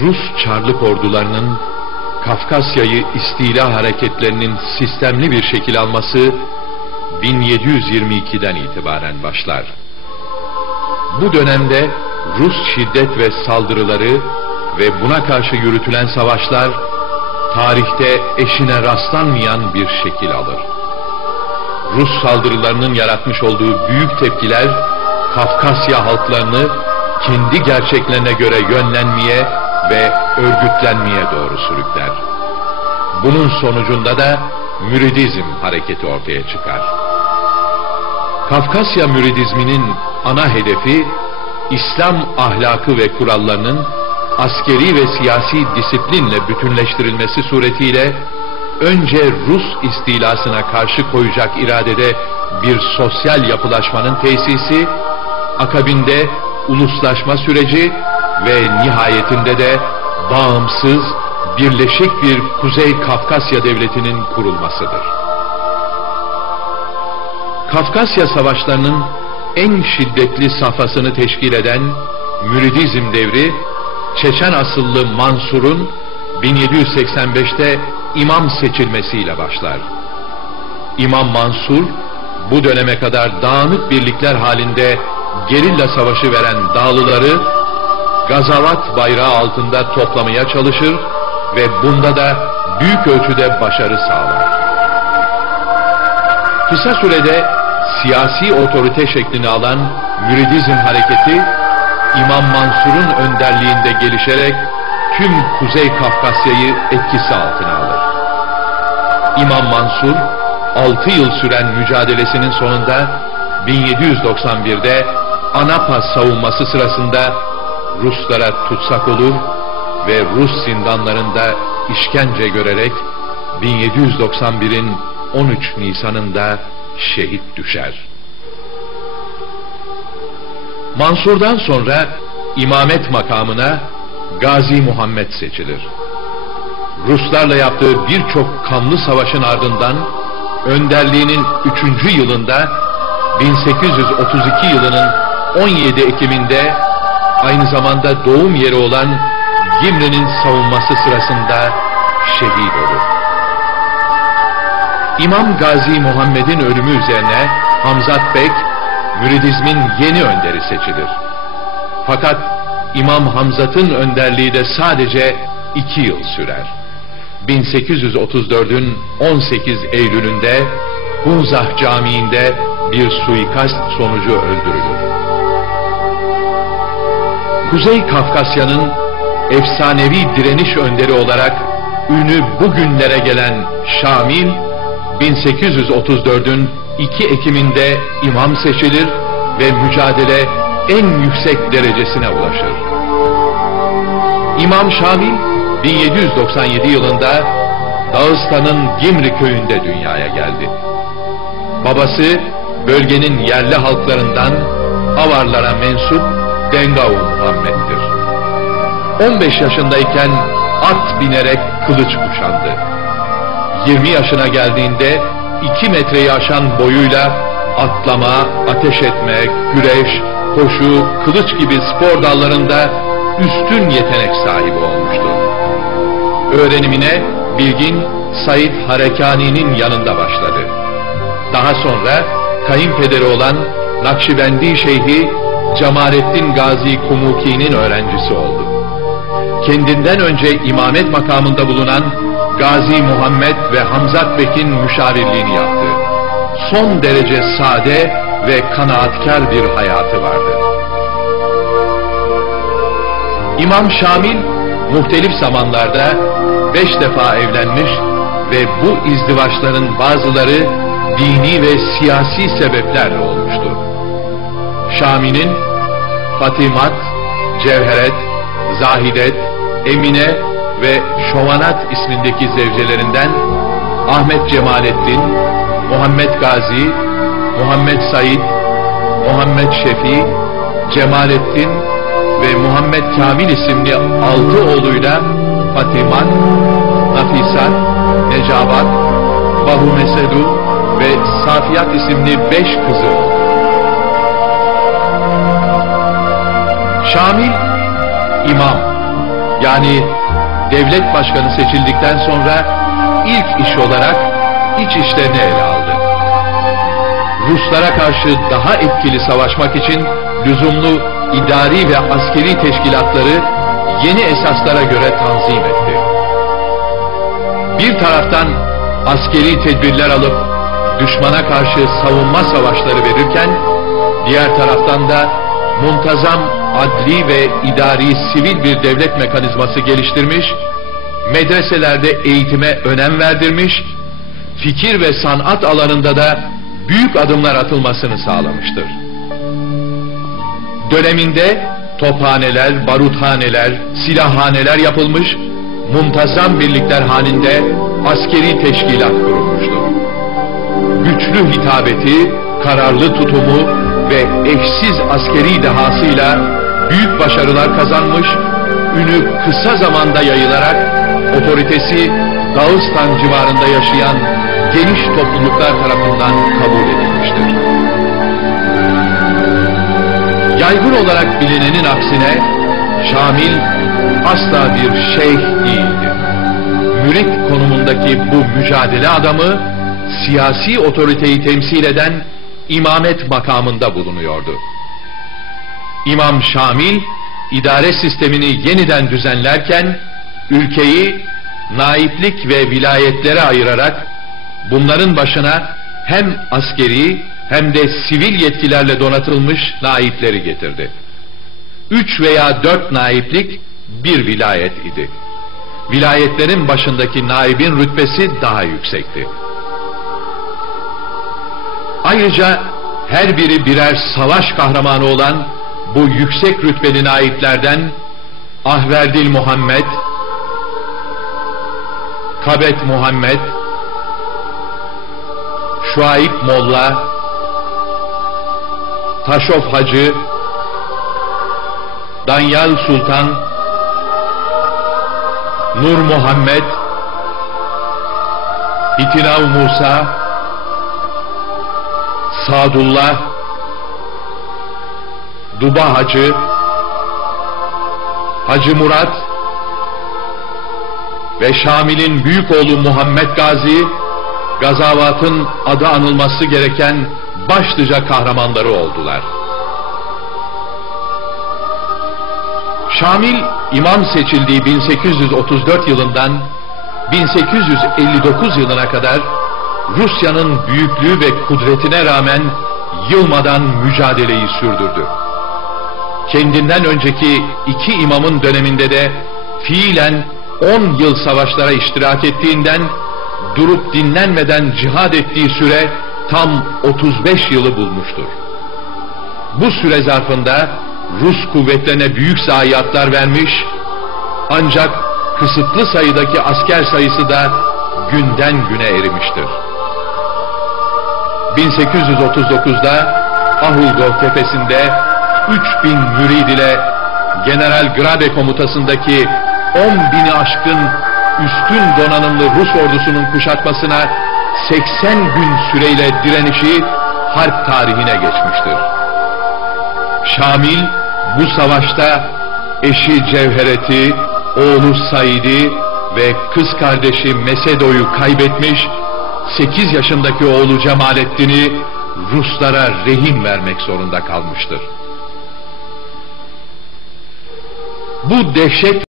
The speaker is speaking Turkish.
Rus Çarlık ordularının Kafkasya'yı istila hareketlerinin sistemli bir şekil alması 1722'den itibaren başlar. Bu dönemde Rus şiddet ve saldırıları ve buna karşı yürütülen savaşlar tarihte eşine rastlanmayan bir şekil alır. Rus saldırılarının yaratmış olduğu büyük tepkiler Kafkasya halklarını kendi gerçeklerine göre yönlenmeye ve örgütlenmeye doğru sürükler. Bunun sonucunda da müridizm hareketi ortaya çıkar. Kafkasya müridizminin ana hedefi İslam ahlakı ve kurallarının askeri ve siyasi disiplinle bütünleştirilmesi suretiyle önce Rus istilasına karşı koyacak iradede bir sosyal yapılaşmanın tesisi, akabinde uluslaşma süreci ve nihayetinde de bağımsız, birleşik bir Kuzey Kafkasya devletinin kurulmasıdır. Kafkasya savaşlarının en şiddetli safhasını teşkil eden Müridizm devri, Çeçen asıllı Mansur'un 1785'te imam seçilmesiyle başlar. İmam Mansur, bu döneme kadar dağınık birlikler halinde gerilla savaşı veren dağlıları Gazavat bayrağı altında toplamaya çalışır ve bunda da büyük ölçüde başarı sağlar. Kısa sürede siyasi otorite şeklini alan müridizm hareketi İmam Mansur'un önderliğinde gelişerek tüm Kuzey Kafkasya'yı etkisi altına alır. İmam Mansur 6 yıl süren mücadelesinin sonunda 1791'de Anapa savunması sırasında Ruslara tutsak olur ve Rus zindanlarında işkence görerek 1791'in 13 Nisan'ında şehit düşer. Mansur'dan sonra imamet makamına Gazi Muhammed seçilir. Ruslarla yaptığı birçok kanlı savaşın ardından önderliğinin 3. yılında 1832 yılının 17 Ekim'inde aynı zamanda doğum yeri olan Gimri'nin savunması sırasında şehit olur. İmam Gazi Muhammed'in ölümü üzerine Hamzat Bek, müridizmin yeni önderi seçilir. Fakat İmam Hamzat'ın önderliği de sadece iki yıl sürer. 1834'ün 18 Eylül'ünde Hunzah Camii'nde bir suikast sonucu öldürülür. Kuzey Kafkasya'nın efsanevi direniş önderi olarak ünü bugünlere gelen Şamil, 1834'ün 2 Ekim'inde imam seçilir ve mücadele en yüksek derecesine ulaşır. İmam Şamil 1797 yılında Dağıstan'ın Gimri köyünde dünyaya geldi. Babası bölgenin yerli halklarından Avarlara mensup Dengav Muhammed'dir. 15 yaşındayken at binerek kılıç kuşandı. 20 yaşına geldiğinde 2 metreyi aşan boyuyla atlama, ateş etme, güreş, koşu, kılıç gibi spor dallarında üstün yetenek sahibi olmuştu. Öğrenimine bilgin Said Harekani'nin yanında başladı. Daha sonra kayınpederi olan Nakşibendi Şeyhi Cemalettin Gazi Kumuki'nin öğrencisi oldu. Kendinden önce imamet makamında bulunan Gazi Muhammed ve Hamzat Bek'in müşavirliğini yaptı. Son derece sade ve kanaatkar bir hayatı vardı. İmam Şamil muhtelif zamanlarda beş defa evlenmiş ve bu izdivaçların bazıları dini ve siyasi sebeplerle olmuştur. Şami'nin Fatimat, Cevheret, Zahidet, Emine ve Şovanat ismindeki zevcelerinden Ahmet Cemalettin, Muhammed Gazi, Muhammed Said, Muhammed Şefi, Cemalettin ve Muhammed Kamil isimli altı oğluyla Fatimat, Nafisat, Necabat, Bahu Mesedu ve Safiyat isimli beş kızı oldu. Şamil, imam, yani devlet başkanı seçildikten sonra ilk iş olarak iç işlerini ele aldı. Ruslara karşı daha etkili savaşmak için lüzumlu idari ve askeri teşkilatları yeni esaslara göre tanzim etti. Bir taraftan askeri tedbirler alıp düşmana karşı savunma savaşları verirken, diğer taraftan da muntazam adli ve idari sivil bir devlet mekanizması geliştirmiş, medreselerde eğitime önem verdirmiş, fikir ve sanat alanında da büyük adımlar atılmasını sağlamıştır. Döneminde tophaneler, baruthaneler, silahhaneler yapılmış, muntazam birlikler halinde askeri teşkilat kurulmuştur. Güçlü hitabeti, kararlı tutumu ve eşsiz askeri dehasıyla büyük başarılar kazanmış, ünü kısa zamanda yayılarak otoritesi Dağıstan civarında yaşayan geniş topluluklar tarafından kabul edilmiştir. Yaygın olarak bilinenin aksine Şamil asla bir şeyh değildir. Mürit konumundaki bu mücadele adamı siyasi otoriteyi temsil eden imamet makamında bulunuyordu. İmam Şamil idare sistemini yeniden düzenlerken ülkeyi naiplik ve vilayetlere ayırarak bunların başına hem askeri hem de sivil yetkilerle donatılmış naipleri getirdi. Üç veya dört naiplik bir vilayet idi. Vilayetlerin başındaki naibin rütbesi daha yüksekti. Ayrıca her biri birer savaş kahramanı olan bu yüksek rütbeli naiplerden Ahverdil Muhammed, Kabet Muhammed, Şuayb Molla, Taşof Hacı, Danyal Sultan, Nur Muhammed, İtinav Musa, Sadullah, Duba Hacı, Hacı Murat ve Şamil'in büyük oğlu Muhammed Gazi, gazavatın adı anılması gereken başlıca kahramanları oldular. Şamil, imam seçildiği 1834 yılından 1859 yılına kadar Rusya'nın büyüklüğü ve kudretine rağmen yılmadan mücadeleyi sürdürdü. Kendinden önceki iki imamın döneminde de fiilen 10 yıl savaşlara iştirak ettiğinden durup dinlenmeden cihad ettiği süre tam 35 yılı bulmuştur. Bu süre zarfında Rus kuvvetlerine büyük zayiatlar vermiş, ancak kısıtlı sayıdaki asker sayısı da günden güne erimiştir. 1839'da Ahulgov tepesinde 3000 mürid ile General Grabe komutasındaki 10 bini aşkın üstün donanımlı Rus ordusunun kuşatmasına 80 gün süreyle direnişi harp tarihine geçmiştir. Şamil bu savaşta eşi Cevheret'i, oğlu Said'i ve kız kardeşi Mesedo'yu kaybetmiş, 8 yaşındaki oğlu Cemalettin'i Ruslara rehin vermek zorunda kalmıştır. Bu dehşet